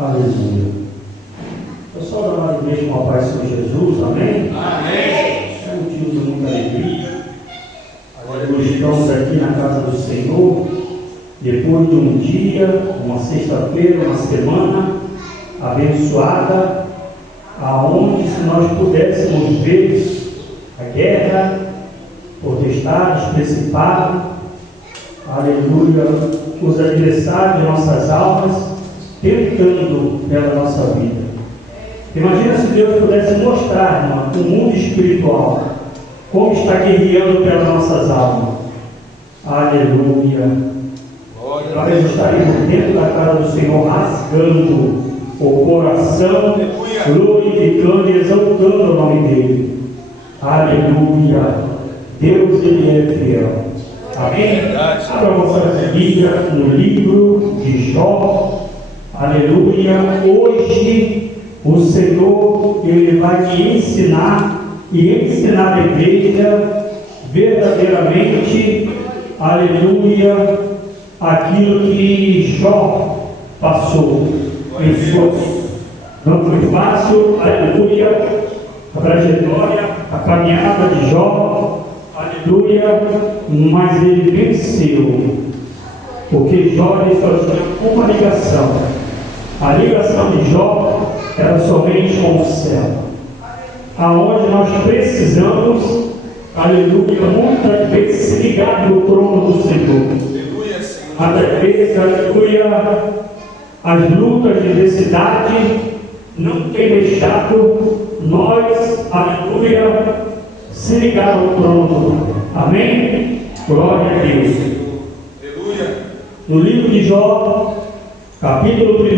Aleluia. Pessoal da nossa igreja, com a paz do Senhor Jesus, amém? Amém. É um motivo de muita alegria. Aleluia. Estamos aqui na casa do Senhor, depois de um dia, uma sexta-feira, uma semana abençoada, aonde, se nós pudéssemos ver a guerra, potestades, principados, aleluia, os adversários de nossas almas, tentando pela nossa vida. Imagina se Deus pudesse mostrar no mundo espiritual como está guerreando pelas nossas almas. Aleluia. Nós estaremos dentro da casa do Senhor, rasgando o coração, glorificando e exaltando o nome dele. Aleluia. Deus, ele é fiel. Amém? Abra a vossa Bíblia no livro de Jó. Aleluia. Hoje o Senhor, ele vai te ensinar e ensinar a igreja verdadeiramente, aleluia, aquilo que Jó passou. Não foi fácil, aleluia, a trajetória, a caminhada de Jó, aleluia, mas ele venceu, porque Jó só tinha uma ligação. A ligação de Jó era somente com o céu, aonde nós precisamos, aleluia, muitas vezes se ligar no trono do Senhor. Muitas vezes, aleluia, as lutas de necessidade não têm deixado nós, aleluia, se ligar ao trono. Amém? Glória a Deus. No livro de Jó, capítulo 1,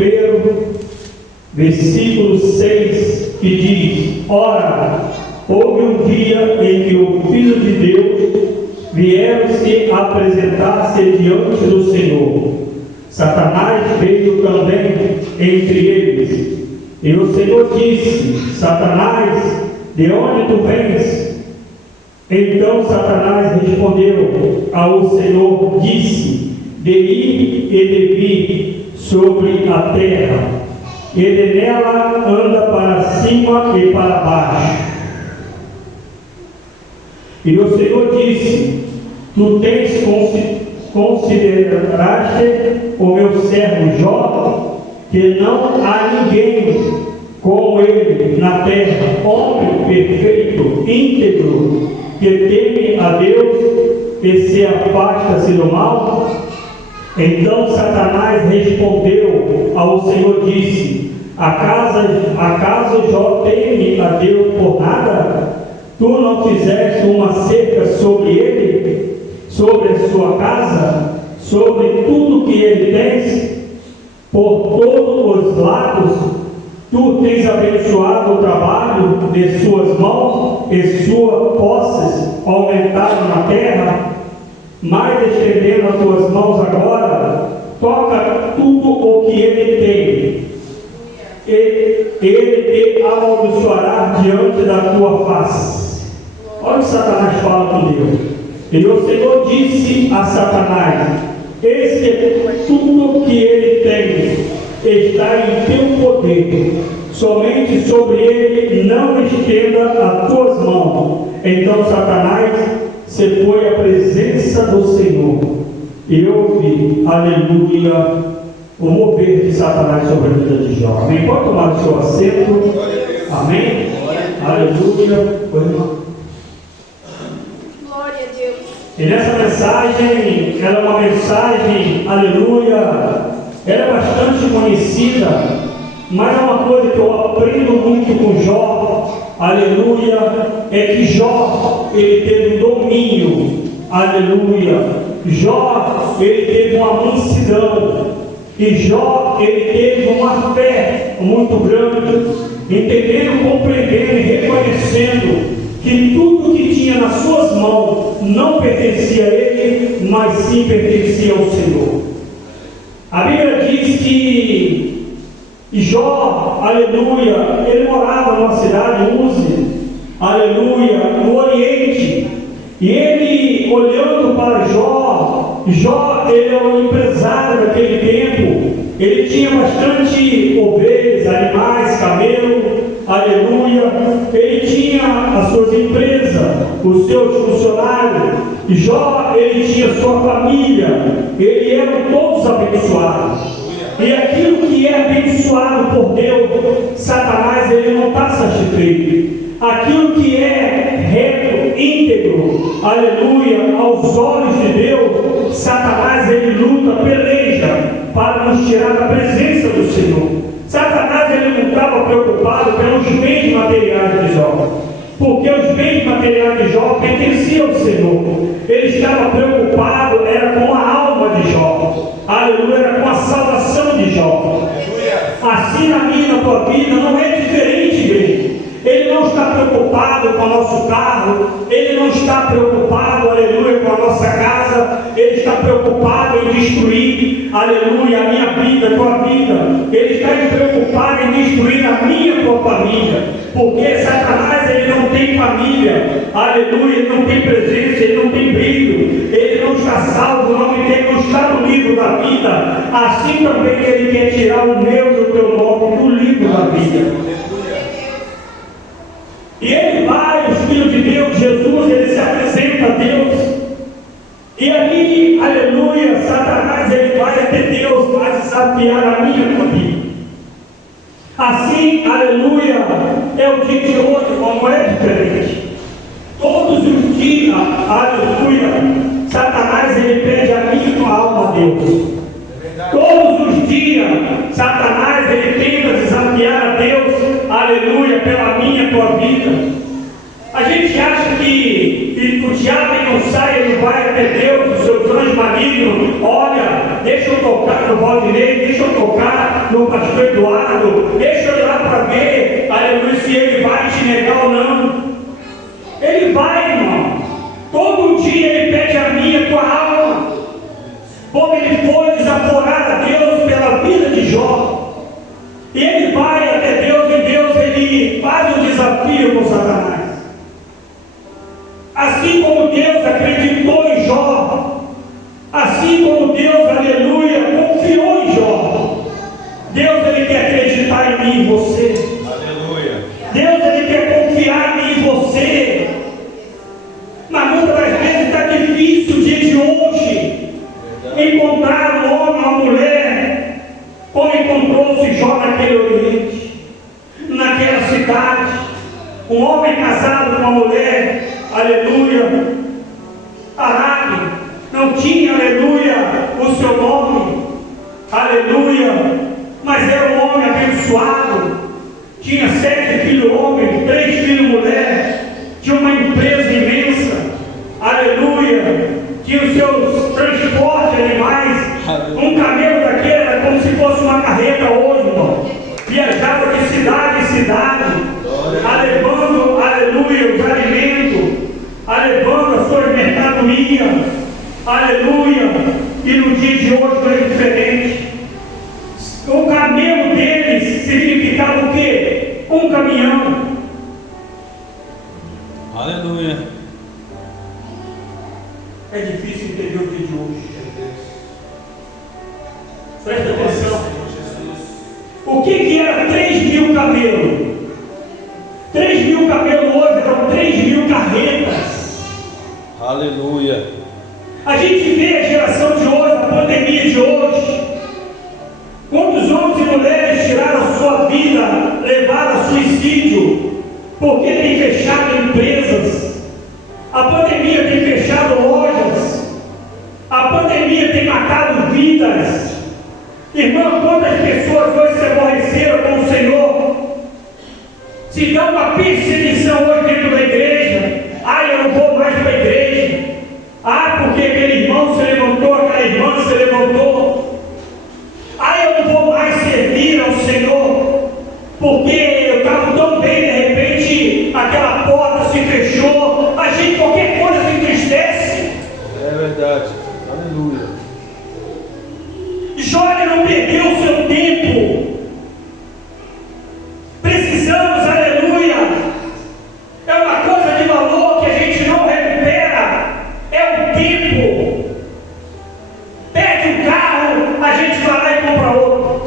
versículo 6, que diz: Ora, houve um dia em que o Filho de Deus vieram se apresentar-se diante do Senhor. Satanás veio também entre eles. E o Senhor disse: Satanás, de onde tu vens? Então Satanás respondeu ao Senhor, disse: De ir e de vir sobre a terra, e de nela anda para cima e para baixo. E o Senhor disse: Tu tens consideraste o meu servo Jó, que não há ninguém como ele na terra, homem perfeito, íntegro, que teme a Deus e se afasta-se do mal? Então Satanás respondeu ao Senhor, disse: Acaso Jó teme a Deus por nada? Tu não fizeste uma cerca sobre ele, sobre a sua casa, sobre tudo que ele tem, por todos os lados? Tu tens abençoado o trabalho de suas mãos, e suas posses aumentaram na terra. Mais estendendo as tuas mãos agora, toca tudo o que ele tem, e ele te amaldiçoará diante da tua face. Olha o que Satanás fala com Deus. E o Senhor disse a Satanás: Eis que tudo que ele tem está em teu poder, somente sobre ele não estenda as tuas mãos. Então Satanás se foi à presença do Senhor, e houve, aleluia, o mover de Satanás sobre a vida de Jó. Amém? Pode tomar o seu assento. Amém? Aleluia. Glória a Deus. E nessa mensagem, ela é uma mensagem, aleluia, ela é bastante conhecida, mas é uma coisa que eu aprendo muito com Jó, aleluia, é que Jó, ele teve um domínio, aleluia. Jó, ele teve uma mansidão, e Jó, ele teve uma fé muito grande, entendendo, compreendendo e reconhecendo que tudo que tinha nas suas mãos não pertencia a ele, mas sim pertencia ao Senhor. A Bíblia diz que Jó, aleluia, ele morava numa cidade, Uzi, aleluia, no Oriente, e ele, olhando para Jó, ele era um empresário daquele tempo, Ele tinha bastante ovelhas, animais, camelo, aleluia. Ele tinha as suas empresas, os seus funcionários. Jó, ele tinha sua família. Eles eram todos abençoados. E aquilo que é abençoado por Deus, Satanás, ele não está satisfeito. Aquilo que é reto, íntegro, aleluia, aos olhos de Deus, Satanás, ele luta, peleja para nos tirar da presença do Senhor. Satanás, ele não estava preocupado pelos bens materiais de Jó, porque os bens materiais de Jó pertenciam ao Senhor. Ele estava preocupado, era com a alma de Jó, aleluia, era com a salvação de Jó. Assim na minha e na tua vida não é diferente, igreja. Ele não está preocupado com o nosso carro, ele não está preocupado, aleluia, com a nossa casa, ele está preocupado em destruir, aleluia, a minha vida, a tua vida. Ele está preocupado em destruir a minha e a tua família, porque Satanás, ele não tem família, aleluia, ele não tem presença, ele não tem brilho, ele não está salvo, o nome dele não está no livro da vida. Assim também ele quer tirar o meu e o teu nome do livro da vida. E ele vai, os filhos de Deus, Jesus, ele se apresenta a Deus. E ali, aleluia, Satanás, ele vai até Deus, vai desafiar a minha vida. Assim, aleluia, é o dia de hoje, como é diferente. Todos os dias, aleluia, Satanás, ele pede a minha alma a Deus. Todos os dias, Satanás, ele tenta desafiar a Deus, aleluia, pela minha e tua vida. A gente acha que o diabo não sai, ele vai até Deus, o seu anjo maligno, olha, deixa eu tocar no Valdinei, deixa eu tocar no pastor Eduardo, deixa eu ir lá para ver, aleluia, se ele vai te negar ou não. Ele vai, irmão. Todo dia ele pede a minha e a tua alma. Como ele foi desaforar a Deus pela vida de Jó. E ele vai até Deus e Deus, ele faz um desafio com Satanás. Assim como Deus acreditou em Jó, assim como Deus, aleluia, confiou em Jó, Deus, ele quer acreditar em mim e em você. Aleluia. Deus, ele quer confiar em mim e em você. Mas muitas das vezes está difícil o dia de hoje encontrar um homem, uma mulher, como encontrou-se Jó naquele Oriente, naquela cidade, um homem casado com uma mulher, aleluia, Araque, não tinha, aleluia, o seu nome, aleluia, mas era um homem abençoado, tinha 7 filhos homens, 3 filhos mulheres, tinha uma empresa imensa, aleluia, tinha os seus transportes de animais, um camelo daquele era como se fosse uma carreta hoje, irmão. Viajava de cidade em cidade, levando, aleluia, os alimentos, levando as suas mercadorias, aleluia. E no dia de hoje não é diferente. O camelo deles significava o quê? Um caminhão. Aleluia. É difícil entender o dia de hoje. Presta atenção. O que era 3.000 camelos? 3.000 camelos hoje eram 3.000 carretas. Aleluia. A gente vê a geração de hoje, a pandemia de hoje. Quantos homens e mulheres tiraram a sua vida, levaram a suicídio, porque tem fechado empresas. A pandemia tem fechado lojas. A pandemia tem matado vidas. Irmão, quantas pessoas hoje se aborreceram com o Senhor? Se dá uma perseguição hoje dentro da igreja. Ah, eu não vou mais para a igreja. Ah, porque aquele irmão se levantou, aquela irmã se levantou. Ah, eu não vou mais servir ao Senhor, porque eu estava tão bem, de repente aquela porta se fechou. A gente, qualquer coisa se entristece. É verdade. Aleluia. Jó não perdeu o seu tempo. Precisamos, aleluia. É uma coisa de valor que a gente não recupera. É o tempo. Perde um carro, a gente vai lá e compra outro.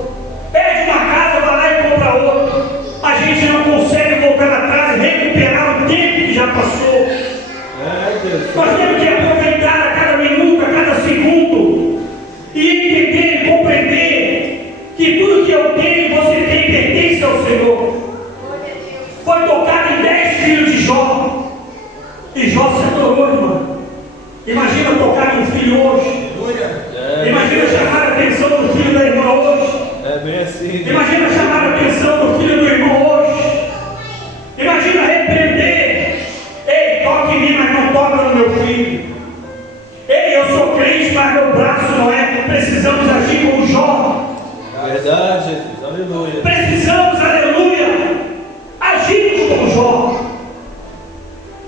sim. Imagina chamar a atenção do filho do irmão hoje. Imagina repreender. Ei, toque em mim, mas não toca no meu filho. Ei, eu sou crente, mas meu braço não é. Precisamos agir como Jó. Verdade, Jesus. Aleluia. Precisamos, aleluia, agir como Jó.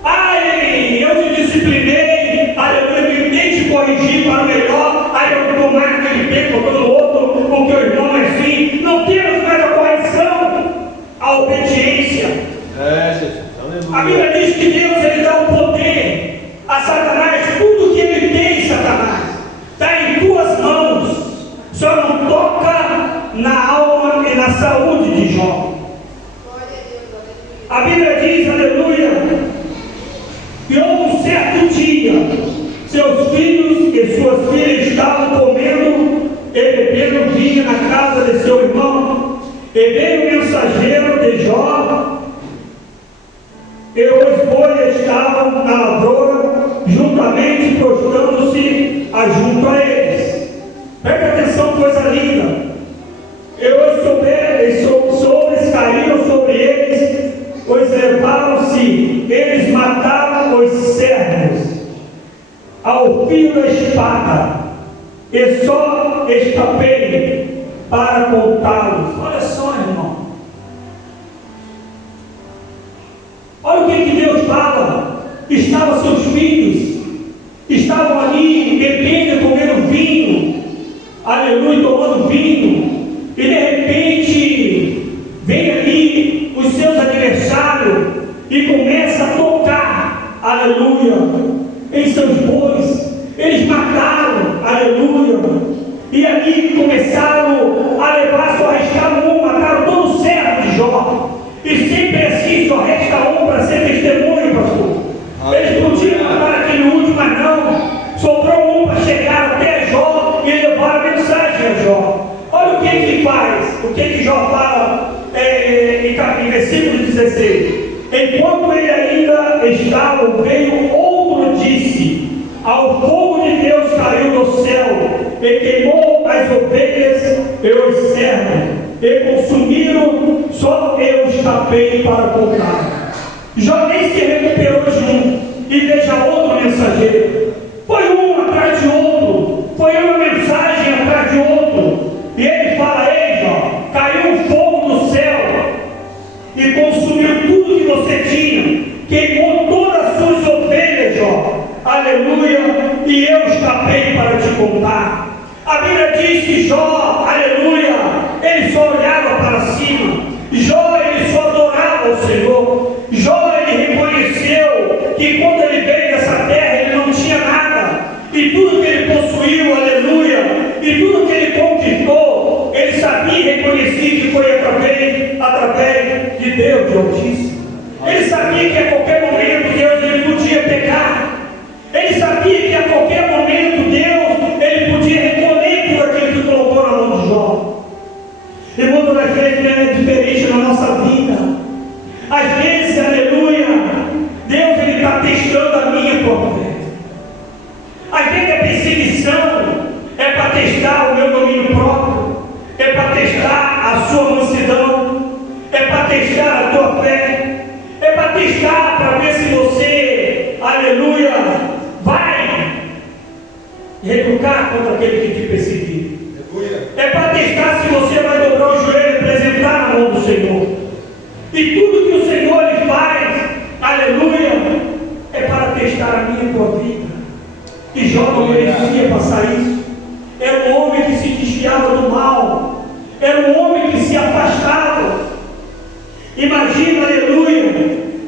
Ai, eu te disciplinei, aleluia, me tente corrigir para o melhor. Aí eu tomar aquele tempo pelo outro, porque o irmão é assim. Não temos mais a correção, a obediência. Jesus. A Aleluia. Bíblia diz que Deus ele dá o poder a Satanás, tudo que ele tem, Satanás, está em tuas mãos. Só não toca na alma e na saúde de Jó. A Bíblia diz, aleluia, que houve um certo dia, seus filhos e suas filhas estavam comendo e bebendo vinho na casa de seu irmão, e veio o mensageiro de Jó, e os bois estavam na lavoura, juntamente prostrando-se junto a eles. Preste atenção, coisa linda. Sobres caíram sobre eles, os levaram-se, eles mataram os servos ao fio da espada, e só escapei para contá-los. Olha só, irmão. Olha o que Deus fala. Estavam seus filhos, estavam ali bebendo e comendo vinho, aleluia, tomando vinho, e de repente vem ali os seus adversários e começa a tocar, aleluia, em seus bois. Eles mataram, aleluia, e ali começaram a levar, só restaram um, mataram todo o servo de Jó. E sempre assim, só resta um para ser testemunho, pastor. Eles podiam matar aquele último, mas não. Sobrou um para chegar até Jó e levar a mensagem a Jó. Olha o que ele faz, o que Jó fala em versículo 16. Enquanto ele ainda estava, veio outro, disse: ao fogo de Deus caiu do céu, e queimou as ovelhas e os servos, e consumiram, só eu escapei para contar. Jó nem se recuperou de um, e veja outro mensageiro. Foi um atrás de outro, foi uma mensagem atrás de outro, e ele fala: ei Jó, caiu um fogo do céu, e consumiu tudo que você tinha, queimou todas as suas ovelhas, Jó, aleluia, e eu escapei para te contar. A Bíblia diz que Jó, aleluia, ele só olhava para cima. Jó, ele só adorava o Senhor. Jó, ele reconheceu que quando ele veio dessa terra, ele não tinha nada, e tudo que ele possuiu, aleluia, e tudo que ele conquistou, ele sabia e reconhecia que foi através de Deus, de Altíssimo. Ele sabia que a qualquer momento Deus ele podia pegar. Ele sabia que a qualquer momento Deus ele podia recolher tudo aquilo que colocou na mão de Jó. E muitas vezes é diferente na nossa vida. Às vezes, aleluia, Deus ele está testando a minha própria fé. Às vezes a perseguição é para testar o meu domínio próprio, é para testar a sua mansidão, é para testar a tua fé, é para testar para ver se você, aleluia, vai retrucar contra aquele que te perseguir. É para testar se você vai dobrar o joelho e apresentar na mão do Senhor. E tudo que o Senhor lhe faz, aleluia, é para testar a minha e a tua vida. E Jó não merecia passar isso. Era um homem que se desviava do mal, era um homem que se afastava. Imagina, aleluia,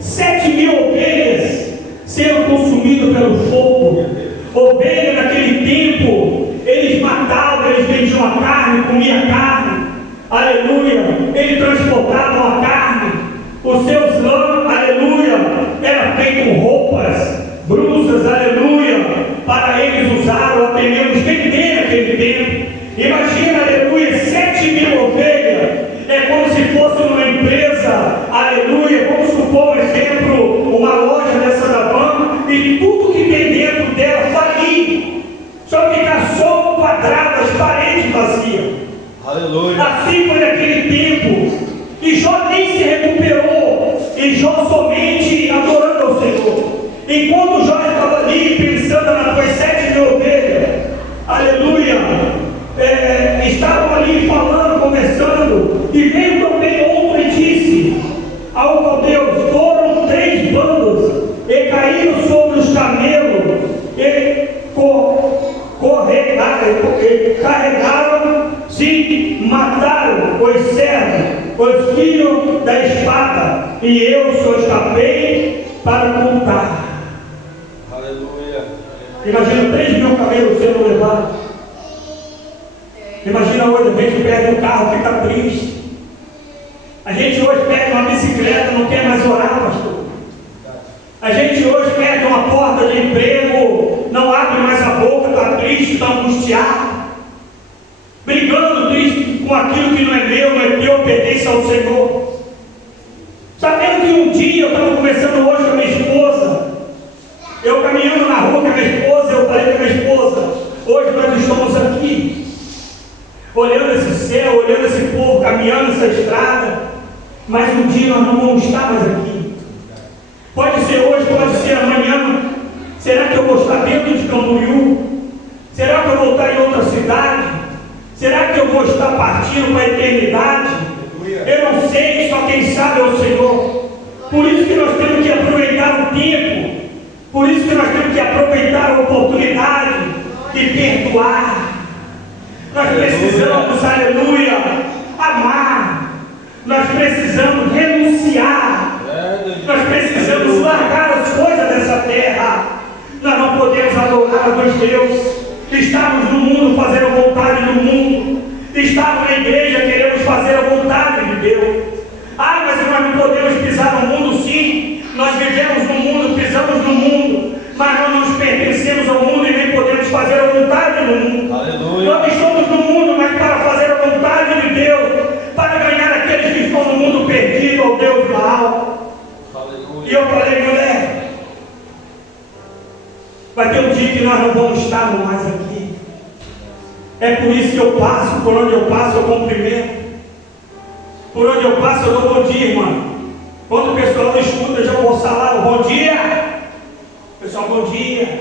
7.000 ovelhas sendo consumidas pelo fogo. Ovelha naquele tempo, eles matavam, eles vendiam a carne, comiam a carne, aleluia, eles transportavam a carne, os seus lãs, aleluia, eram feitos roupas, brusas, aleluia, para eles usarem, até mesmo vender naquele tempo. Imagina, aleluia, 7.000 ovelhas, é como se fosse uma empresa, aleluia, vamos supor, por exemplo, uma loja dessa da Van, e tudo que tem dentro dela falir, só ficar só quadrado, as paredes vazias. Aleluia. Assim foi naquele tempo. E Jó nem se recuperou. E Jó somente adorando ao Senhor. Enquanto Jó estava ali pensando nas suas 7.000 ovelhas, aleluia, estavam ali falando, conversando, e veio também outro e disse ao caldeus: foram 3 bandos, e caíram sobre os camelos, e carregaram-se, mataram os servos, os filhos da espada, e eu só escapei para contar. Aleluia. Imagina 3.000 camelos sendo levados. Imagina hoje, a gente perde um carro, fica triste. A gente hoje perde uma bicicleta, não quer mais orar, pastor. A gente hoje perde uma porta de emprego, não abre mais a boca, está triste, está angustiado, brigando triste com aquilo que não é meu, não é teu, pertence ao Senhor. Sabendo que um dia eu estava conversando hoje com a minha esposa, eu caminhando na rua com a minha esposa, eu falei com a minha esposa: hoje nós estamos aqui, olhando esse céu, olhando esse povo, caminhando essa estrada, mas um dia nós não vamos estar mais aqui. Pode ser hoje, pode ser amanhã. Será que eu vou estar dentro de Camboriú? Será que eu vou estar em outra cidade? Será que eu vou estar partindo para a eternidade? Eu não sei, só quem sabe é o Senhor. Por isso que nós temos que aproveitar o tempo. Por isso que nós temos que aproveitar a oportunidade de perdoar. Nós precisamos, aleluia, amar. Nós precisamos renunciar. Nós precisamos largar as coisas dessa terra. Nós não podemos adorar a dois deuses. Estamos no mundo fazendo a vontade do mundo. Estamos na igreja, queremos fazer a vontade de Deus. Ah, mas nós não podemos pisar no mundo, sim. Nós vivemos no mundo, pisamos no mundo, mas não nos pertencemos ao mundo e nem podemos fazer a vontade do mundo. Aleluia. Nós estamos no mundo, mas para fazer a vontade de Deus, para ganhar aqueles que estão no mundo perdido ao Deus Baal. Aleluia. E eu falei: mulher, vai ter um dia que nós não vamos estar mais aqui. É por isso que eu passo, por onde eu passo eu cumprimento. Por onde eu passo eu dou bom dia, irmão. Quando o pessoal não escuta, eu já vou falar bom dia. Pessoal, bom dia.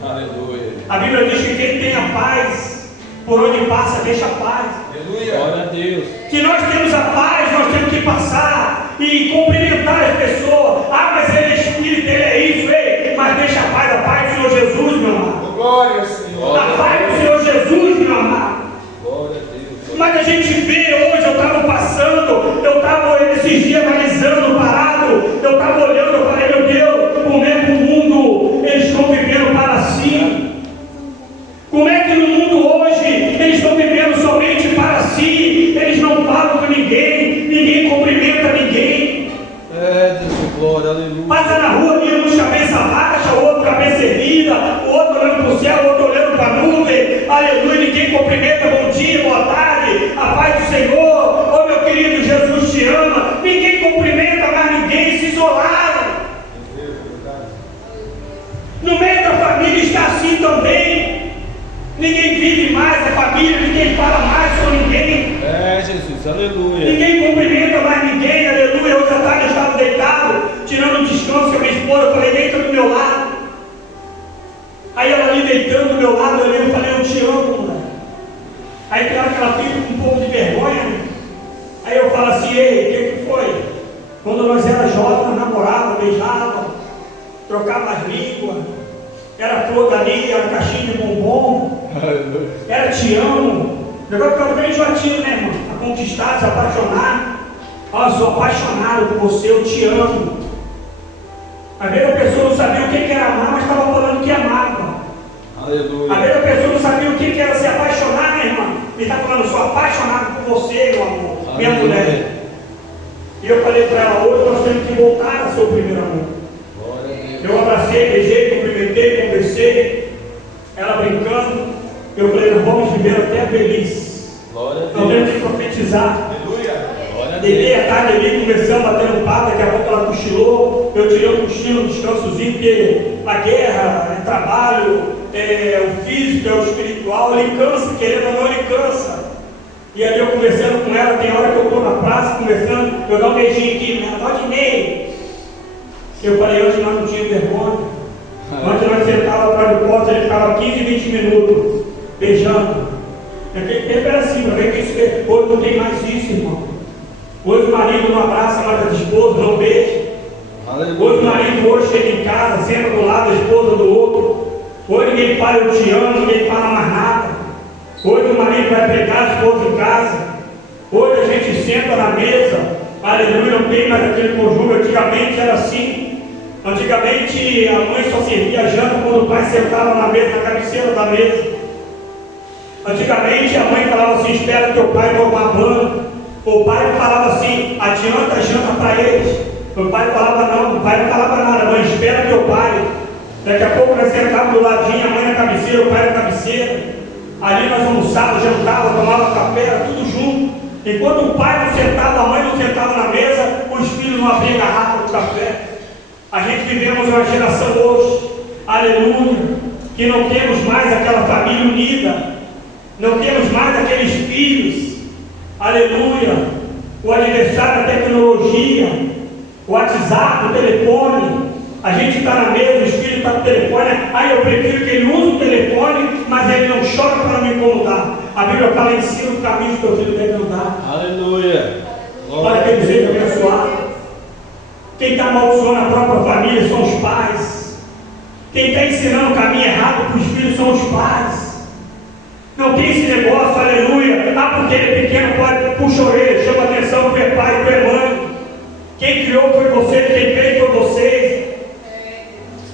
Aleluia. A Bíblia diz que quem tem a paz, por onde passa, deixa a paz. Aleluia. Glória a Deus. Que nós temos a paz, nós temos que passar e cumprimentar as pessoas. Ah, mas ele é espírito, ele é isso, ei, mas deixa a paz do Senhor Jesus, meu amado. Glória ao Senhor. A paz do Senhor Jesus, meu amado. Glória a Deus. Mas a gente vê hoje, eu estava passando, eu estava esses dias analisando, parado, eu estava olhando, eu falei: meu Deus, como é que o mundo, eles estão vivendo para si? Como é que no mundo hoje, eles estão vivendo somente para si? Eles não falam com ninguém, ninguém cumprimenta ninguém. Deus, glória, aleluia. Passa na rua, um cabeça baixa, o outro cabeça erguida, o outro olhando para o céu, o outro olhando para a nuvem, aleluia, ninguém cumprimenta, bom dia, boa tarde, a paz do Senhor, oh meu querido, Jesus te ama, ninguém cumprimenta mais ninguém, se isolaram. No meio da família está assim também, ninguém vive mais a família, ninguém fala mais com ninguém. Jesus, aleluia. Ninguém cumprimenta mais ninguém, aleluia. Hoje à tarde eu estava deitado, tirando um descanso com a minha esposa, eu falei: deita do meu lado. Aí ela ali deitando do meu lado, eu falei: eu te amo, mano. Aí claro que ela fica com um pouco de vergonha. Aí eu falo assim: ei, o que foi? Quando nós éramos jovens, namorava, beijava, trocava as línguas, era flor dali, era caixinha de bombom, era te amo. O negócio ficava bem enjoativo, né, irmão? A conquistar, se apaixonar. Ó, sou apaixonado por você, eu te amo. Às vezes a pessoa não sabia o que era amar, mas estava falando que amava. Aleluia. Às vezes a pessoa não sabia o que era se apaixonar, né, irmão? Ele está falando: sou apaixonado por você, meu amor, minha mulher. E eu falei para ela: hoje nós temos que voltar a ser o primeiro amor. Eu abracei, beijei, cumprimentei, conversei. Ela brincando. Eu falei: nós vamos viver até feliz. Nós temos que profetizar. Deitei a tarde ali, conversando, batendo papo. Daqui a pouco ela cochilou. Eu tirei um cochilo, um descansozinho, porque a guerra, é trabalho, é o físico, é o espiritual. Ele cansa, querendo ou não, ele cansa. E ali eu conversando com ela, tem hora que eu estou na praça conversando, eu dou um beijinho aqui, ela dá de meio. Eu falei, hoje nós não tínhamos vergonha. Antes nós sentávamos atrás do poste, ele ficava 15, 20 minutos beijando. Naquele tempo era assim, para ver que isso, hoje não tem mais isso, irmão. Hoje o marido não abraça mais a esposa, não beija. Hoje o marido hoje chega em casa, senta do lado da esposa do outro. Hoje ninguém fala eu te amo, ninguém fala mais nada. Hoje o marido vai pegar a esposa em casa. Hoje a gente senta na mesa, aleluia, não tem mais aquele conjunto. Antigamente era assim. Antigamente a mãe só servia a janta quando o pai sentava na mesa, na cabeceira da mesa. Antigamente a mãe falava assim, espera teu pai tomar banho. O pai falava assim, adianta a janta para eles. O pai falava não, o pai não falava nada, mãe, espera teu pai. Daqui a pouco nós sentávamos do ladinho, a mãe na cabeceira, o pai na cabeceira. Ali nós almoçávamos, jantávamos, tomávamos café, era tudo junto. Enquanto o pai não sentava, a mãe não sentava na mesa, os filhos não abriam garrafa do café. A gente vivemos uma geração hoje, aleluia, que não temos mais aquela família unida, não temos mais aqueles filhos, aleluia, o adversário da tecnologia, o WhatsApp, o telefone. A gente está na mesa, os filhos estão com o telefone. Aí eu prefiro que ele use o telefone, mas ele não chora para não me incomodar. A Bíblia fala, ensina o caminho que teu filho deve andar. Aleluia. Olha que dizer abençoado. Quem está amaldiçoando a própria família são os pais. Quem está ensinando o caminho errado para os filhos são os pais. Não tem esse negócio, aleluia. Ah, porque ele é pequeno, pode puxa a orelha, chama atenção, tu é pai, tu é mãe. Quem criou foi você, quem fez foi vocês.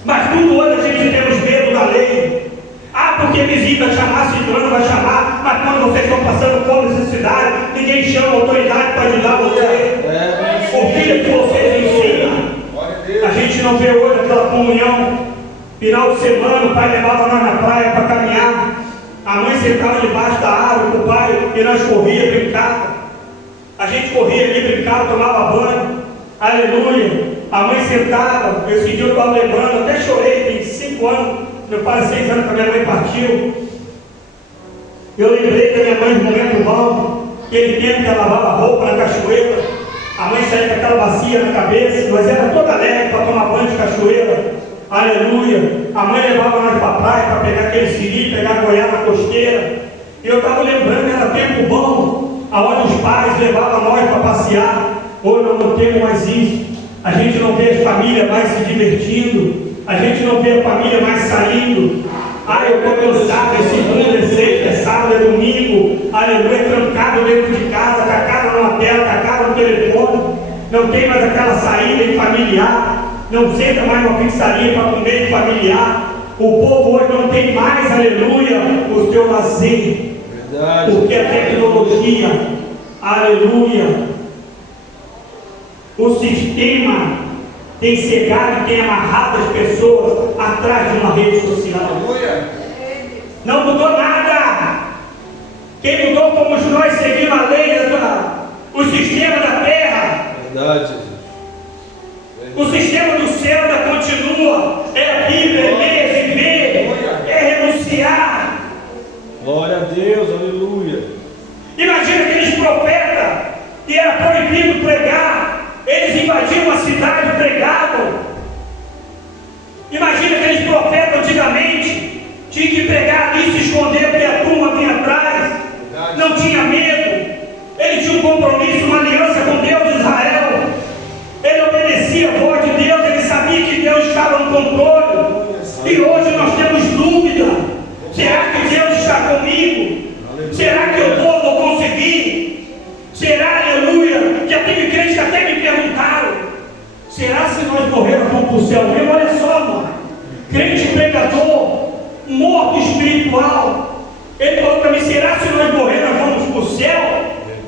Mas tudo hoje a gente temos medo da lei. Ah, porque visita chamar, ciclano vai chamar, mas quando vocês estão passando fome, necessidade, ninguém chama a autoridade para ajudar você. O filho que vocês ensinam. A gente não vê hoje aquela comunhão. Final de semana, o pai levava nós na praia para caminhar. A mãe sentava debaixo da árvore com o pai e nós corria, brincava. A gente corria ali, brincava, tomava banho. Aleluia. A mãe sentava, esse dia eu estava lembrando, até chorei, tem 5 anos, meu pai 6 anos que a minha mãe partiu. Eu lembrei da minha mãe no momento bom, aquele tempo que ela lavava roupa na cachoeira, a mãe saía com aquela bacia na cabeça, nós era toda alegre para tomar banho de cachoeira. Aleluia. A mãe levava nós para a praia para pegar aquele siri, pegar goiaba costeira. E eu estava lembrando, era tempo bom, aonde os pais levavam nós para passear. Hoje nós não temos mais isso. A gente não vê a família mais se divertindo. A gente não vê a família mais saindo. Ah, eu estou cansado, é segunda, é sexta, é sábado, é domingo. Aleluia, trancado dentro de casa, com a cara numa tela, com a cara no telefone. Não tem mais aquela saída em familiar. Não senta mais numa pizzaria para comer em familiar. O povo hoje não tem mais, aleluia, o seu lazer. Verdade. Porque a tecnologia, aleluia, o sistema tem cegado e tem amarrado as pessoas atrás de uma rede social. Aleluia. Não mudou nada. Quem mudou fomos nós seguindo a lei, o sistema da terra. Verdade, Jesus. O sistema do céu ainda continua. É a Bíblia, é ler, é viver, é renunciar. Glória a Deus, aleluia. Imagina aqueles profetas que era proibido pregar. Eles invadiam a cidade e pregavam. Imagina aqueles profetas antigamente, tinha que pregar ali, se esconder porque a turma vinha atrás. Não tinha medo. Ele tinha um compromisso, uma aliança com Deus de Israel. Ele obedecia a voz de Deus, ele sabia que Deus estava no controle. E hoje nós temos dúvida. Será que Deus está comigo? Será que eu vou conseguir? Será, aleluia, já teve crentes que até me perguntaram, será se nós morrermos vamos para o céu mesmo? Olha só, mano, crente pregador, morto espiritual, ele falou para mim, será se nós morrermos nós vamos para o céu?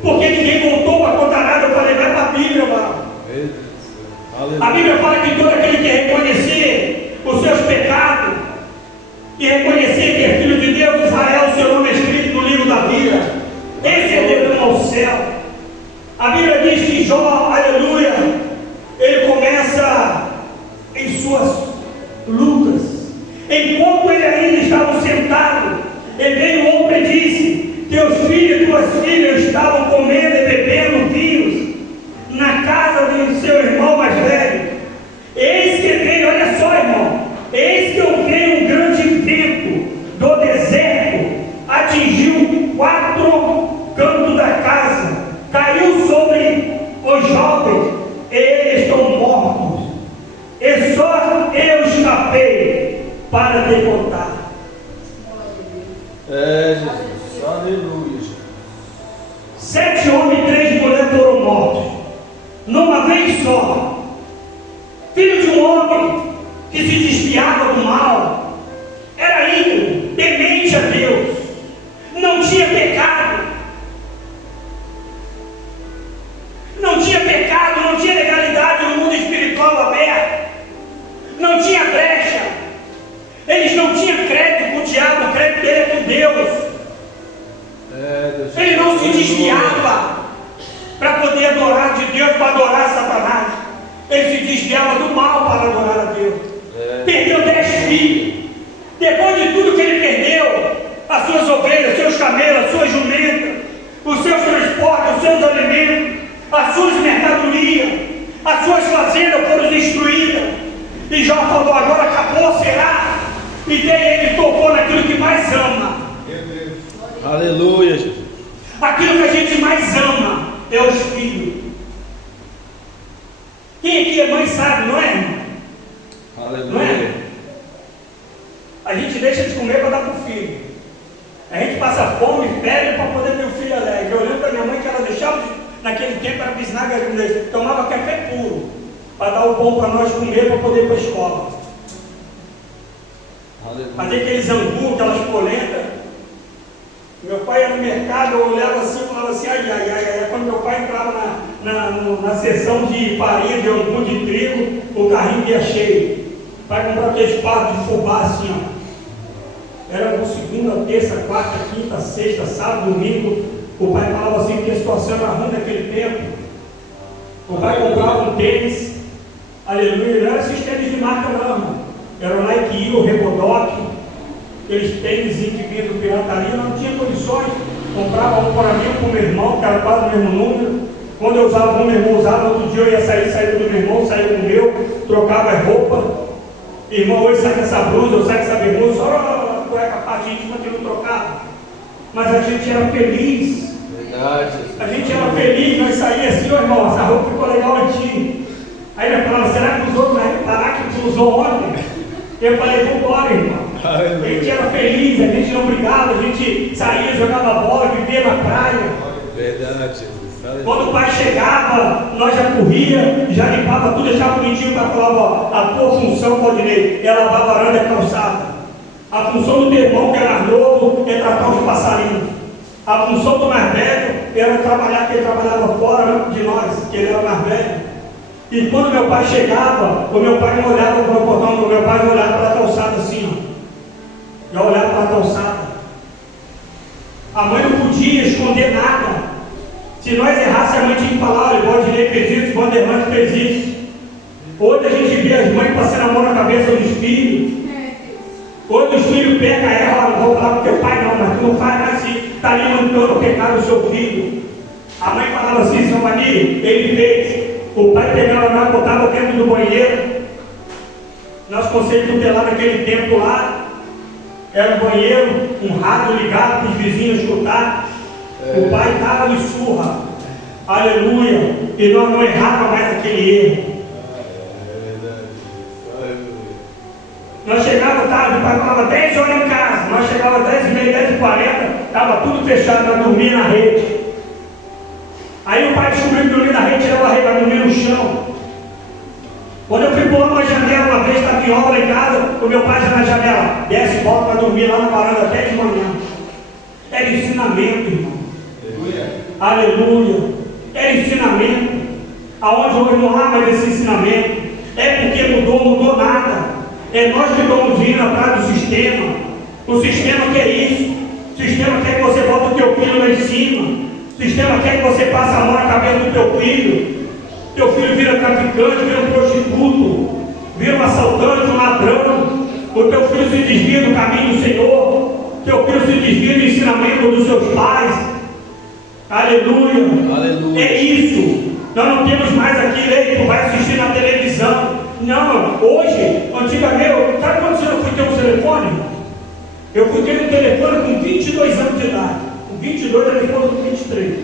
Porque ninguém voltou para contar nada. Eu falei, vai para a Bíblia, mano. A Bíblia fala que todo aquele que reconhecer os seus pecados e reconhecer que é filho de Deus, Israel, o seu nome é escrito no livro da vida, esse é devendo ao céu. A Bíblia diz que Jó, aleluia, ele começa em suas lutas. Enquanto ele ainda estava sentado, ele veio o homem e disse, teus filhos duas filhas estavam comendo e bebendo vinhos na casa do seu irmão mais velho. Eis que veio, olha só, irmão, eis que veio um grande vento do deserto, atingiu 4 cantos da casa, caiu sobre os jovens, e eles estão mortos. E só eu escapei para te contar. Jesus, aleluia. 7 homens e 3 mulheres foram mortos, numa vez só. Filho de um homem que se desviava do mal, era ímpio, temente a Deus, não tinha pecado, não tinha legalidade no mundo espiritual aberto, não tinha brecha, eles não tinham crédito com o diabo, o crédito dele é com Deus. Ele não se desviava para poder adorar de Deus, para adorar Satanás. Ele se desviava do mal para adorar a Deus. Perdeu 10 filhos. Depois de tudo que ele perdeu, as suas ovelhas, seus camelos, as suas jumentas, os seus transportes, os seus alimentos, as suas mercadorias, as suas fazendas foram destruídas. E Jó falou: agora acabou, será? E daí ele tocou naquilo que mais ama. Aleluia, Jesus. Aquilo que a gente mais ama é os filhos. Quem aqui é mãe sabe, não é, irmão? Aleluia. Não é? A gente deixa de comer para dar para o filho. A gente passa fome e pede para poder ter o filho alegre. Eu lembro da minha mãe que ela deixava, naquele tempo era bisnaga, tomava café puro para dar o pão para nós comer para poder ir para a escola. Aleluia. Fazer aqueles angu, aquelas polentas. Meu pai ia no mercado, eu olhava assim e falava assim, ai, ai, ai, ai. Quando meu pai entrava na seção de farinha, de angu, de trigo, o carrinho ia cheio. O pai comprava aqueles pratos de fubá assim, ó. Era segunda, terça, quarta, quinta, sexta, sábado, domingo. O pai falava assim que a situação era ruim naquele tempo. O pai comprava um tênis, aleluia, não era esses tênis de marca não, irmão. Era o Nike, o Reebok, aqueles tênis que vinham do pirataria, não tinha condições. Comprava um para mim, um para o meu irmão, que era quase o mesmo número. Quando eu usava um, meu irmão usava, no outro dia eu ia saía do meu irmão, saía com o meu, trocava as roupas. Irmão, hoje sai com essa blusa, eu saio com essa bermuda, só a cueca parte íntima que não trocava. Mas a gente era feliz. Verdade. A gente era feliz, nós saíamos assim, ó irmão, essa roupa ficou legal antiga. Aí ele falava, será que os outros vai reparar que tu usou ontem? Eu falei, vambora, irmão. Aleluia. A gente era feliz, a gente não brigava, a gente saía, jogava bola, vivia na praia. Verdade, Jesus. Aleluia. Quando o pai chegava, nós já corria, já limpava tudo, deixava bonitinho, para falar, ó, a tua função, Valdinei, é lavar a varanda e a calçada. A função do teu irmão, que é mais novo, é tratar os passarinhos. A função do mais velho era trabalhar, que ele trabalhava fora de nós, que ele era mais velho. E quando meu pai chegava, o meu pai não olhava para o portão, o meu pai não olhava para a calçada assim, ó. Já olhava para a calçada. A mãe não podia esconder nada. Se nós errássemos, a mãe tinha que falar, olha, Valdinei fez isso, Vanderlei fez isso. Hoje a gente vê as mães passando a mão na cabeça dos filhos. Hoje os filhos pecam, erram, não vou falar para o teu pai não, mas tu não faz assim, está alimentando o pecado do seu filho. A mãe falava assim, seu Mani, ele fez. O pai pegava lá, botava dentro do banheiro. Nosso conselho tutelar naquele tempo lá, era um banheiro, um rádio ligado para os vizinhos escutar. O pai estava de surra, aleluia, e nós não errava mais aquele erro. Nós chegávamos tarde, o pai falava 10 horas em casa, nós chegávamos 10h30, 10h40, estava tudo fechado, nós dormíamos na rede. Aí o pai descobriu que dormia na rede, tirava a rede para dormir no chão. Quando eu fui pular uma janela uma vez, estava em obra em casa, o meu pai já na janela, desce e volta para dormir lá na varanda até de manhã. Era ensinamento, irmão. Aleluia. Era ensinamento. Aonde hoje não há mais esse ensinamento. É porque mudou nada. É nós que estamos vindo atrás do sistema. O sistema quer isso. O sistema quer que você bota o teu filho lá em cima. O sistema quer que você passe a mão na cabeça do teu filho. Teu filho vira traficante, vira um prostituto, vira um assaltante, um ladrão. O teu filho se desvia do caminho do Senhor. Teu filho se desvia do ensinamento dos seus pais. Aleluia. Aleluia. É isso. Nós não temos mais aqui, tu vai assistir na televisão. Não, hoje, antigamente, sabe quando eu fui ter um telefone? Eu fui ter um telefone com 22 anos de idade. Com 22, a minha esposa com 23.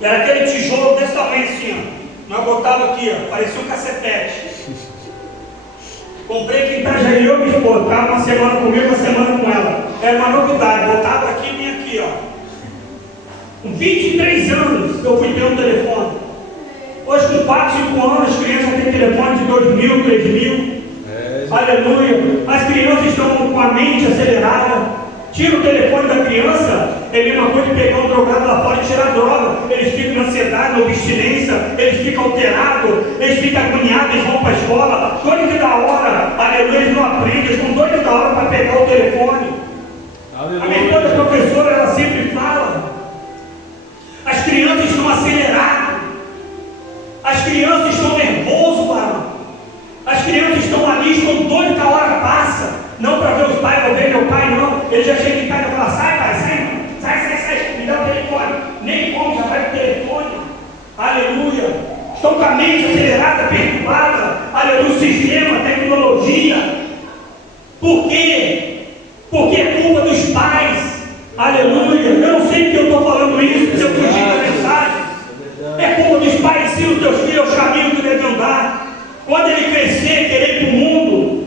E era aquele tijolo desse tamanho assim, ó. Nós botava aqui, ó, parecia um cacetete. Comprei aqui em Itajaí, eu e minha esposa, ficava uma semana comigo, uma semana com ela. Era uma novidade, botava aqui e vinha aqui, ó. Com 23 anos eu fui ter um telefone. Hoje com 4, 5 anos as crianças têm telefone de 2.000, 3.000. Aleluia. As crianças estão com a mente acelerada. Tira o telefone da criança, é a mesma coisa de pegar um drogado lá fora e tirar droga. Eles ficam na ansiedade, na abstinência, eles ficam alterados, eles ficam agoniados, eles vão para a escola, doido da hora, aleluia, eles não aprendem, eles estão doidos da hora para pegar o telefone. Aleluia. A minha esposa, a professora, ela sempre fala, as crianças estão aceleradas, as crianças estão nervosas, para. As crianças estão ali, estão doidas que a hora passa. Não para ver os pais, ou ver meu pai, não. Ele já chega em casa e fala, sai pai, sai, me dá o telefone. Nem como, já vai pro telefone. Aleluia. Estão com a mente acelerada, perturbada. Aleluia, sistema, tecnologia. Por quê? Porque é culpa dos pais. Aleluia. Eu não sei porque eu estou falando isso, porque eu fugi da mensagem. É culpa dos pais, ensina os teus filhos o caminho que devem andar. Quando ele crescer, querer ir para o mundo,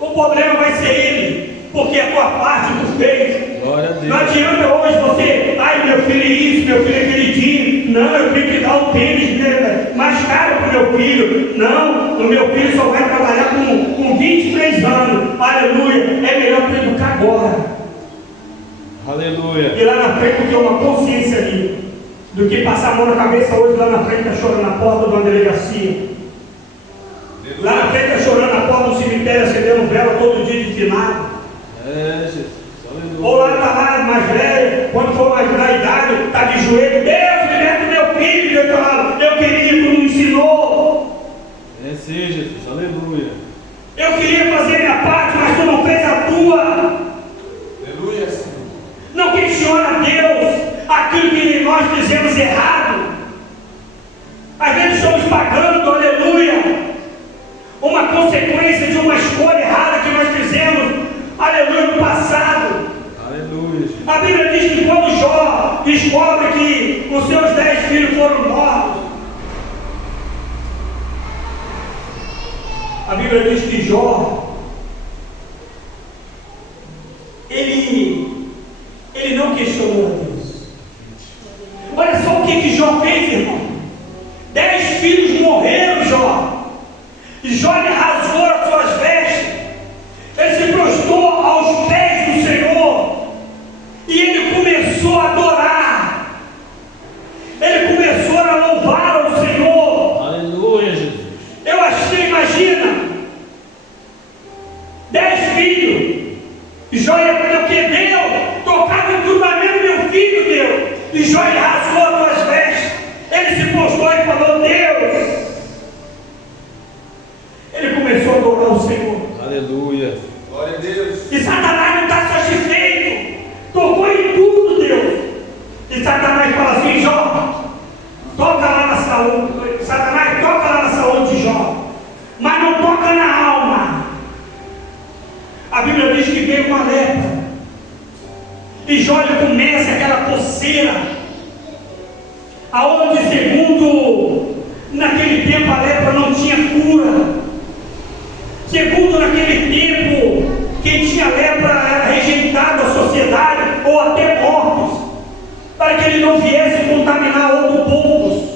o problema vai ser ele, porque a tua parte tu fez. Glória a Deus. Não adianta hoje você, ai meu filho é isso, meu filho é queridinho. Não, eu tenho que dar o tênis mais caro para o meu filho. Não, o meu filho só vai trabalhar com 23 anos. Aleluia, é melhor para educar agora. Aleluia. E lá na frente ter uma consciência ali, do que passar a mão na cabeça hoje lá na frente, está chorando na porta de uma delegacia. Lá na frente está chorando na porta do cemitério, acendendo vela todo dia de finado. Jesus. Aleluia. Ou lá está lá mais velho, quando for mais na idade, está de joelho, Deus, liberta o meu filho. Eu falo, eu queria, tu não ensinou. É sim, Jesus. Aleluia. Eu queria fazer minha parte, mas tu não fez a tua. Aleluia, Senhor. Não questiona Deus aquilo que nós fizemos errado. Às vezes estamos pagando, aleluia, uma consequência de uma escolha errada que nós fizemos, aleluia, no passado. Aleluia. A Bíblia diz que quando Jó descobre que os seus 10 filhos foram mortos, a Bíblia diz que Jó, ele não questionou a Deus. Olha só o que Jó fez, irmão. 10 filhos morreram, Jó. E Jó lhe rasgou as suas vestes. Ele se prostrou aos pés do Senhor. E ele começou a adorar. Ele começou a louvar ao Senhor. Aleluia, Jesus. Eu achei, imagina, 10 filhos. E Jó ia fazer o que? Deus, tocava em tudo, mas mesmo meu filho, Deus. E Jó lhe rasgou as suas vestes. Ele se prostrou e falou, Deus. Ele começou a adorar o Senhor. Aleluia. Glória a Deus. E Satanás não está satisfeito. Tocou em tudo, Deus. E Satanás fala assim, Jó, toca lá na saúde. Satanás toca lá na saúde de Jó, mas não toca na alma. A Bíblia diz que veio uma lepra. E Jó começa aquela coceira, aonde segundo naquele tempo a lepra não tinha cura. Segundo naquele tempo, quem tinha lepra era rejeitado da sociedade ou até mortos, para que ele não viesse contaminar outros povos.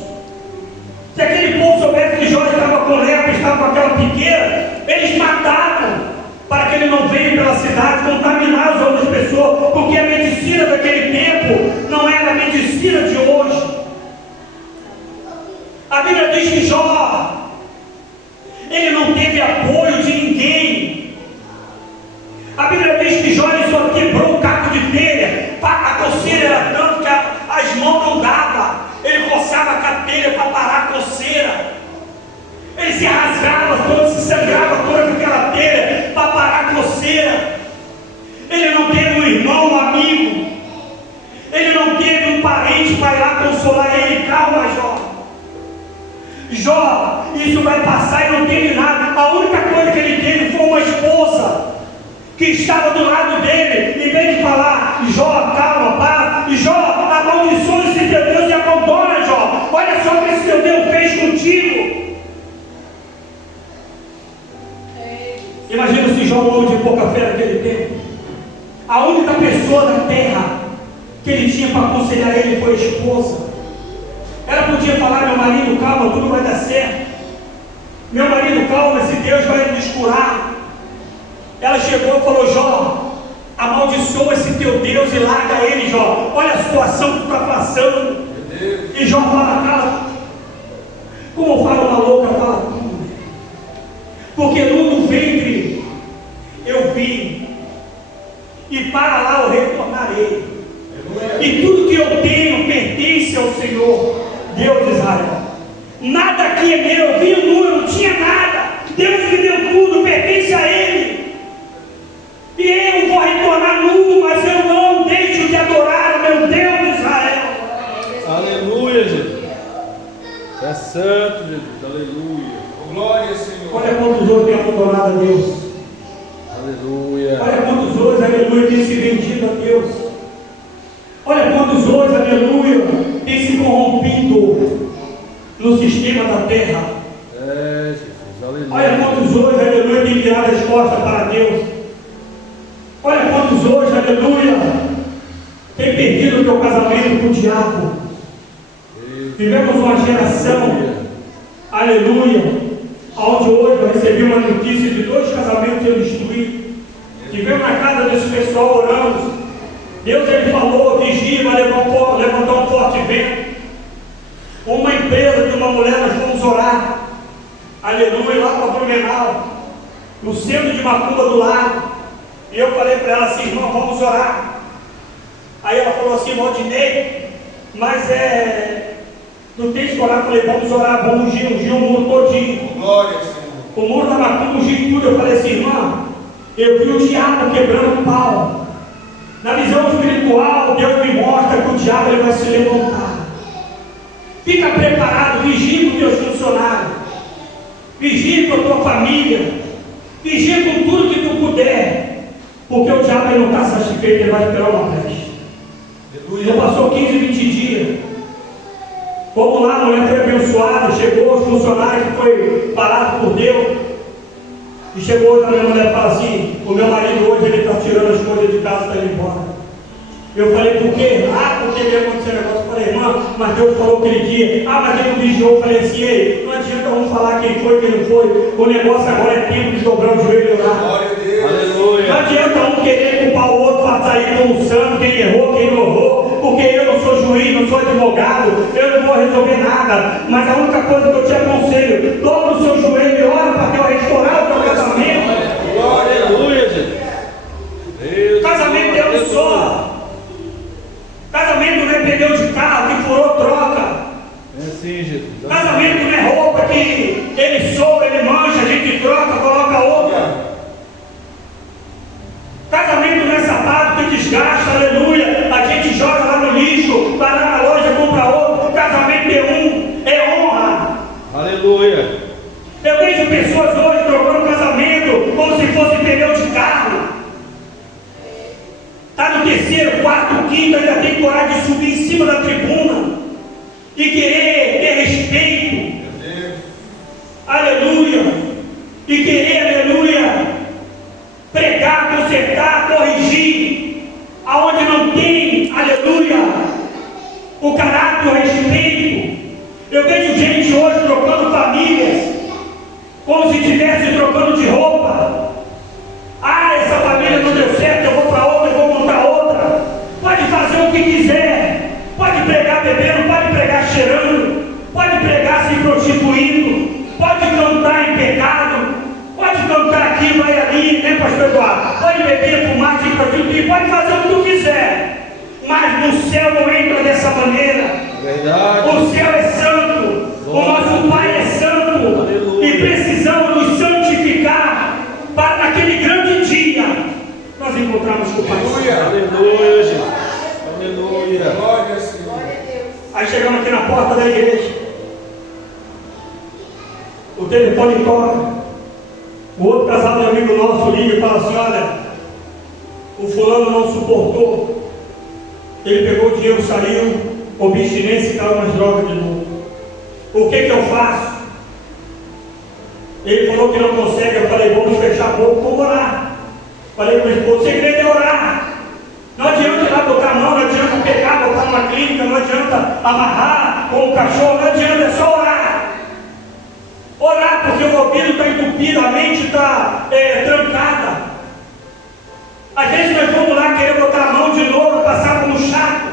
Se aquele povo soubesse que Jó estava com lepra, estava com aquela piqueira, eles matavam, para que ele não venha pela cidade contaminar as outras pessoas, porque a medicina daquele tempo não era a medicina de hoje. A Bíblia diz que Jó, ele não teve apoio de ninguém. A Bíblia diz que Jó só quebrou um caco de telha. A coceira era tanto que as mãos não davam. Ele coçava a telha para parar a coceira. Ele se rasgava todo, se sangrava toda com aquela telha para parar a coceira. Ele não teve um irmão, um amigo. Ele não teve consolar ele. Calma, Jó. Jó, isso vai passar e não teve nada. A única coisa que ele teve foi uma esposa que estava do lado dele. Em vez de falar, Jó, calma, paz, Jó, amaldiçoa esse teu Deus e abandona, Jó. Olha só o que esse teu Deus fez contigo. Imagina se Jó, um homem de pouca fé naquele tempo. A única pessoa da terra que ele tinha para aconselhar ele foi a esposa. Ela podia falar, meu marido, calma, tudo vai dar certo. Meu marido, calma, esse Deus vai nos curar. Ela chegou e falou, Jó, amaldiçoa esse teu Deus e larga ele, Jó. Olha a situação que tu está passando. E Jó fala, cala. Como fala uma louca, fala tudo. Porque no ventre eu vim, e para lá eu retornarei. E tudo que eu tenho pertence ao Senhor, Deus de Israel. Nada aqui é meu, eu vim nu, eu não tinha nada. Deus me deu tudo, pertence a Ele. E eu vou retornar nu, mas eu não deixo de adorar o meu Deus de Israel. Aleluia, Jesus. É santo, Jesus. Aleluia. Glória, Senhor. Olha quantos outros têm adorado a Deus. Aleluia. Olha quantos outros, aleluia, têm se vendido a Deus. Olha quantos outros, aleluia, têm se corrompido no sistema da terra. É, Jesus. Aleluia. Olha quantos hoje, aleluia, têm virado as costas para Deus. Olha quantos hoje, aleluia, têm perdido o teu casamento com o diabo. Vivemos uma geração, aleluia, onde hoje eu recebi uma notícia de 2 casamentos eu destruí. Tivemos na casa desse pessoal orando. Deus ele falou, vigia, vai levantar um forte vento. Uma empresa de uma mulher, nós fomos orar. Aleluia, lá para Blumenau, no centro de Macumba do Lago. E eu falei para ela assim, irmão, vamos orar. Aí ela falou assim, Valdinei, mas não tem que orar. Eu falei, vamos orar, vamos ungir o muro todinho. Glória, Senhor. O muro da Macumba, ungir tudo. Eu falei assim, irmã, eu vi o diabo quebrando o pau. Na visão espiritual, Deus me mostra que o diabo ele vai se levantar. Fica preparado, vigia com os teus funcionários, vigia com a tua família, vigia com tudo que tu puder, porque o diabo ele não está satisfeito, ele vai esperar uma brecha. Não passou 15, 20 dias. Vamos lá, a mulher foi abençoada, chegou os funcionários que foi parado por Deus. E chegou hoje a minha mulher e fala assim, o meu marido hoje ele está tirando as coisas de casa e está indo embora. Eu falei, por quê? Porque me aconteceu um negócio. Eu falei, irmã, mas Deus falou aquele dia. Mas ele não vigiou. Eu falei assim, ei, não adianta vamos falar quem foi, quem não foi. O negócio agora é tempo de dobrar o joelho e orar. Glória a Deus. Aleluia. Não adianta um querer culpar o outro para sair como santo, quem errou, quem não errou. Porque eu não sou juiz, não sou advogado, eu não vou resolver nada. Mas a única coisa que eu te aconselho, dobra o seu joelho e ora para Deus restaurar o teu casamento. Aleluia, Jesus. Deus, Casamento é um só. Casamento não é pneu de carro que furou troca. É assim, Jesus. Casamento não é roupa que ele soa, ele mancha, a gente troca, coloca outra. Casamento não é sapato que desgasta, aleluia. A gente joga lá no lixo, vai lá na loja, compra outro. Casamento é honra. Aleluia. Eu vejo pessoas hoje trocando casamento como se fosse pneu de carro. Está no 3º, 4º, 5º, ainda tem coragem de subir em cima da tribuna e querer ter respeito. Aleluia. E querer, aleluia, pregar, consertar, corrigir, aonde não tem, aleluia, o caráter, o respeito. Eu vejo gente hoje trocando famílias, como se estivesse trocando de roupa. Essa família não deu certo, eu vou para outra, eu vou montar outra. Pode fazer o que quiser, pode pregar bebendo, pode pregar cheirando, pode pregar se prostituindo, pode cantar em pecado, pode cantar aqui, vai ali, né, pastor Eduardo? Pode beber, fumar, se prostituir, pode fazer o que tu quiser, mas no céu não entra dessa maneira. Verdade. O céu é santo, o nosso Pai é santo. Aleluia. E precisamos nos santificar para naquele grande dia nós encontrarmos com o Pai. Aleluia. Aleluia, Jesus. Aleluia. Glória, Senhor. Aí chegamos aqui na porta da igreja. O telefone toca. O outro casal de amigo nosso liga e fala assim: olha, o fulano não suportou. Ele pegou o dinheiro, saiu, obstinência e caiu nas drogas de novo. O que eu faço? Ele falou que não consegue. Eu falei: vamos fechar a boca, vamos orar. Falei para o esposo: o segredo é orar. Não adianta ir lá botar a mão, não adianta pecar, botar numa clínica, não adianta amarrar como um cachorro, não adianta, é só orar. Orar, porque o ouvido está entupido, a mente está trancada. Às vezes nós vamos lá querer botar a mão de novo, passar como chato.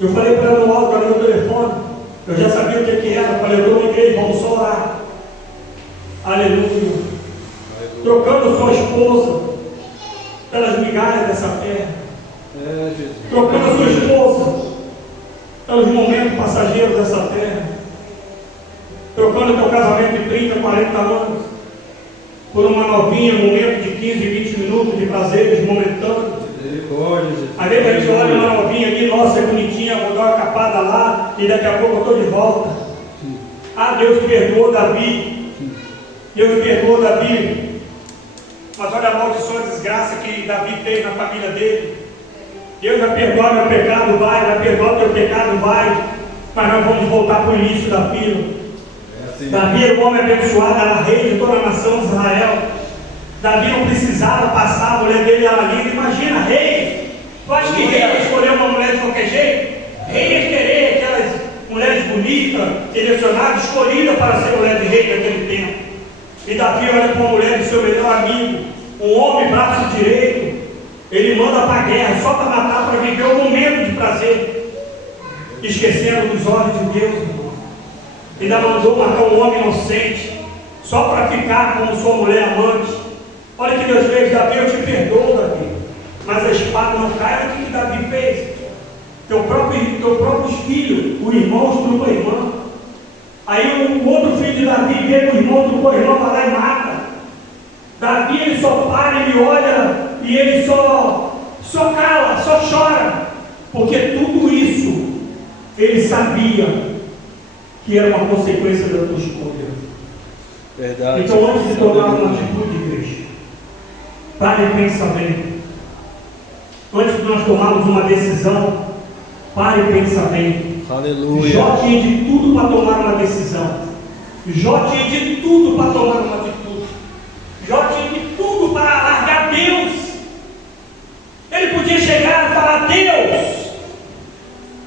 Eu falei para ela no áudio, ali no telefone, eu já sabia o que era. Eu falei: eu estou na igreja, vamos só orar. Aleluia. Trocando sua esposa pelas migalhas dessa terra. Trocando sua esposa pelos momentos passageiros dessa terra. Trocando teu casamento de 30, 40 anos por uma novinha, momento de 15, 20 minutos de prazeres momentâneos. Às vezes a gente olha uma novinha ali, nossa, é bonitinha, vou dar uma capada lá e daqui a pouco eu estou de volta. Ah, Deus perdoou Davi. Deus perdoou Davi. Mas olha a maldição, a desgraça que Davi fez na família dele. Deus vai perdoar meu pecado, vai perdoar teu pecado, vai. Mas nós vamos voltar para o início da fila. Davi era um homem abençoado, era rei de toda a nação de Israel. Davi não precisava passar, a mulher dele era linda. Imagina, rei. Tu acha que rei ia escolher uma mulher de qualquer jeito? Rei ia querer aquelas mulheres bonitas, selecionadas, escolhidas para ser mulher de rei naquele tempo. E Davi olha para uma mulher de seu melhor amigo, um homem braço direito. Ele manda para a guerra só para matar, para viver um momento de prazer, esquecendo dos olhos de Deus. Ainda mandou matar um homem inocente só para ficar como sua mulher amante. Olha que Deus fez: Davi, eu te perdoo, Davi, mas a espada não cai. O que Davi fez? Teu próprio filho, o irmão estrupa a irmã. Aí o outro filho de Davi vê que o irmão estrupa a irmã, vai lá e mata. Davi, ele só para, ele olha e ele só cala, só chora, porque tudo isso ele sabia que era uma consequência da tua escolha. Verdade. Então, antes de tomar uma atitude, igreja, pare e pensa bem. Antes de nós tomarmos uma decisão, pare e pensa bem. Aleluia. Jó tinha de tudo para tomar uma decisão. Jó tinha de tudo para tomar uma atitude. Jó tinha de tudo para largar Deus. Ele podia chegar e falar: Deus,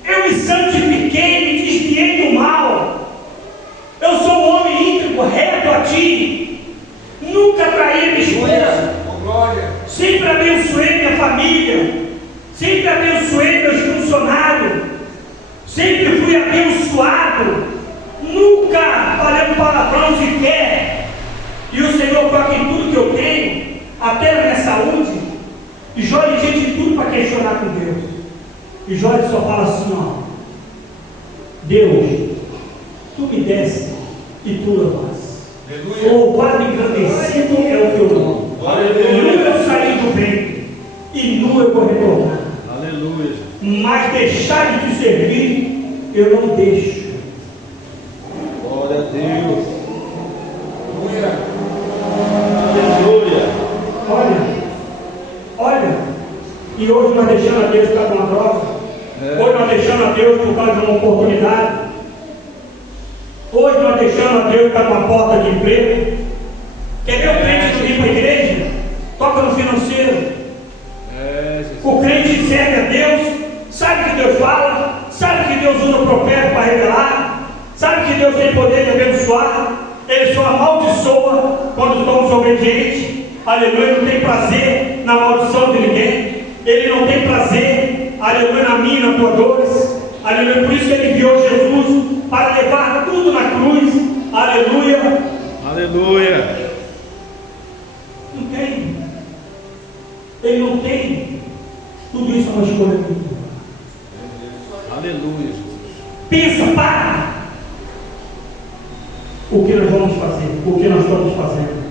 eu me santifiquei, me desviei do mal. Eu sou um homem íntegro, reto a ti. Nunca traí minha esposa. Sempre abençoei minha família. Sempre abençoei meus funcionários. Sempre fui abençoado. Nunca falei palavrão sequer. E o Senhor toca em tudo que eu tenho, até na minha saúde. E Jó tinha de tudo para questionar com Deus. E Jó só fala assim: ó, Deus, tu me desse e tu levasse. Louvado e engrandecido é o teu nome. Nu eu saí do ventre e nu eu vou retornar. Aleluia. Mas deixar de te servir eu não deixo. Glória a Deus. Aleluia. Olha, e hoje nós deixamos a Deus por causa de uma droga. Hoje nós deixamos a Deus por causa de uma oportunidade. Hoje nós deixamos a Deus por causa de uma porta de emprego. Quer ver o crente que vem para a igreja? Toca no financeiro. O crente serve a Deus, sabe que Deus fala, sabe que Deus usa o profeta para revelar, sabe que Deus tem poder de abençoar. Ele só amaldiçoa quando somos obedientes. Aleluia, ele não tem prazer na maldição de ninguém. Ele não tem prazer, aleluia, na minha, na tua dores. Aleluia, por isso que ele enviou Jesus para levar tudo na cruz. Aleluia. Aleluia. Não tem. Ele não tem. Tudo isso é uma escolha tua. Aleluia. Pensa, para. O que nós vamos fazer? O que nós estamos fazendo?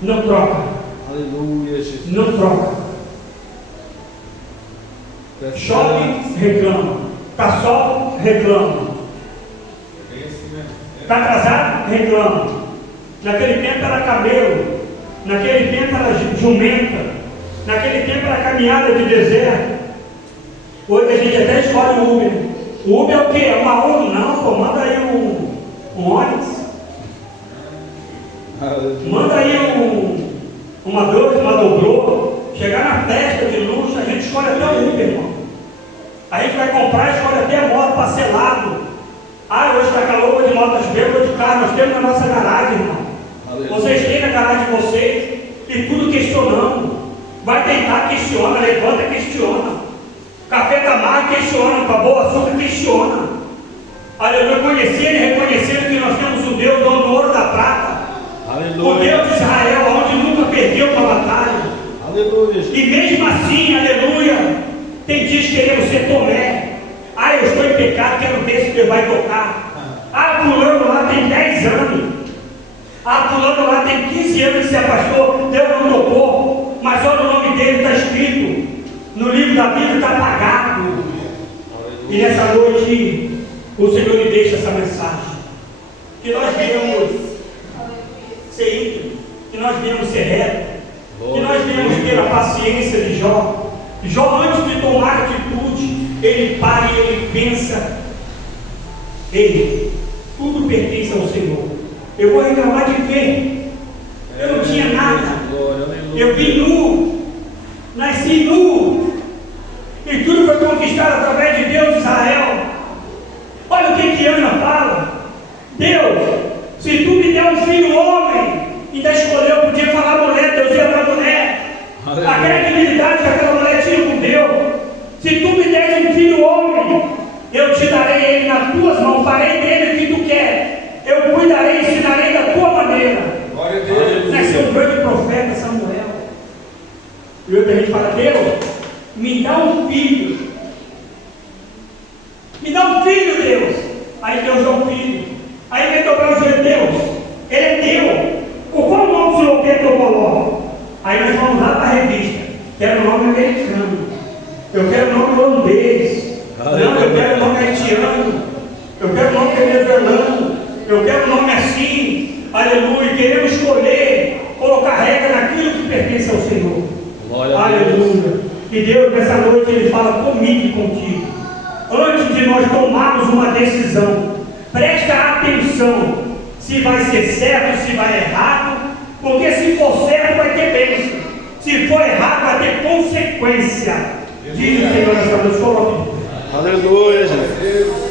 Não troca. Aleluia, Jesus. Não troca. Chove, reclama. Está sol, reclama. Está atrasado, reclama. Naquele tempo era camelo. Naquele tempo era jumenta. Naquele tempo era caminhada de deserto. Hoje a gente até escolhe o Uber. O Uber é o quê? É uma Uno? Não, pô, manda aí um Onix. Manda aí uma dobrou. Chegar na festa de luxo, a gente escolhe até o Uber, irmão. A gente vai comprar, escolhe até a moto parcelado. Ah, hoje está calor, vou de moto, vou de carro. Nós temos na nossa garagem, irmão. Vocês têm na garagem de vocês e tudo questionando. Vai tentar, questiona, levanta, questiona. Café da mar, questiona. Para boa açúcar, questiona. Aleluia, conhecendo e reconhecendo que nós temos um Deus, dono do ouro da prata. Aleluia. O Deus de Israel, onde nunca perdeu uma batalha. Aleluia. E mesmo assim, aleluia, tem dias que queremos ser Tomé. Ah, eu estou em pecado, quero ver se Deus vai tocar. Ah, fulano lá tem 10 anos. Ah, fulano lá tem 15 anos que se afastou, Deus não tocou. Mas olha o nome dele, está escrito no livro da Bíblia, está apagado. E nessa noite, o Senhor me deixa essa mensagem. Que nós venhamos ser íntegros, que nós venhamos ser retos, que nós venhamos ter a paciência de Jó. Jó, antes de tomar atitude, ele para e ele pensa: ei, tudo pertence ao Senhor. Eu vou reclamar de quem? Eu não tinha nada. Eu vim nu, nasci nu, e tudo foi conquistado através de Deus de Israel. Olha o que Ana fala: Deus, se tu me der um filho homem, ainda escolheu, podia falar mulher, Deus ia para mulher. A credibilidade que aquela mulher tinha com Deus. Se tu me deres um filho homem, eu te darei ele nas tuas mãos, farei dele o que tu quer. Eu cuidarei e ensinarei da tua maneira. Glória a Deus. Nasceu um grande profeta, Samuel. E outra gente fala: Deus, me dá um filho. Me dá um filho, Deus. Aí Deus dá um filho. Aí vem dobrar o joelho: Deus, ele é teu. Qual o nome do Senhor quer que eu coloque? Aí nós vamos lá para a revista. Quero o nome americano. Eu quero o nome holandês. Não, eu quero o nome haitiano. Eu quero o nome venezuelano. Eu quero o nome assim. Aleluia. Queremos escolher, colocar regra naquilo que pertence ao Senhor. Glória a Aleluia. E Deus, nessa noite, Ele fala comigo e contigo. Antes de nós tomarmos uma decisão, presta atenção se vai ser certo, se vai errado, porque se for certo vai ter bênção, se for errado vai ter consequência. Diz o Senhor nessa noite. Aleluia, Jesus.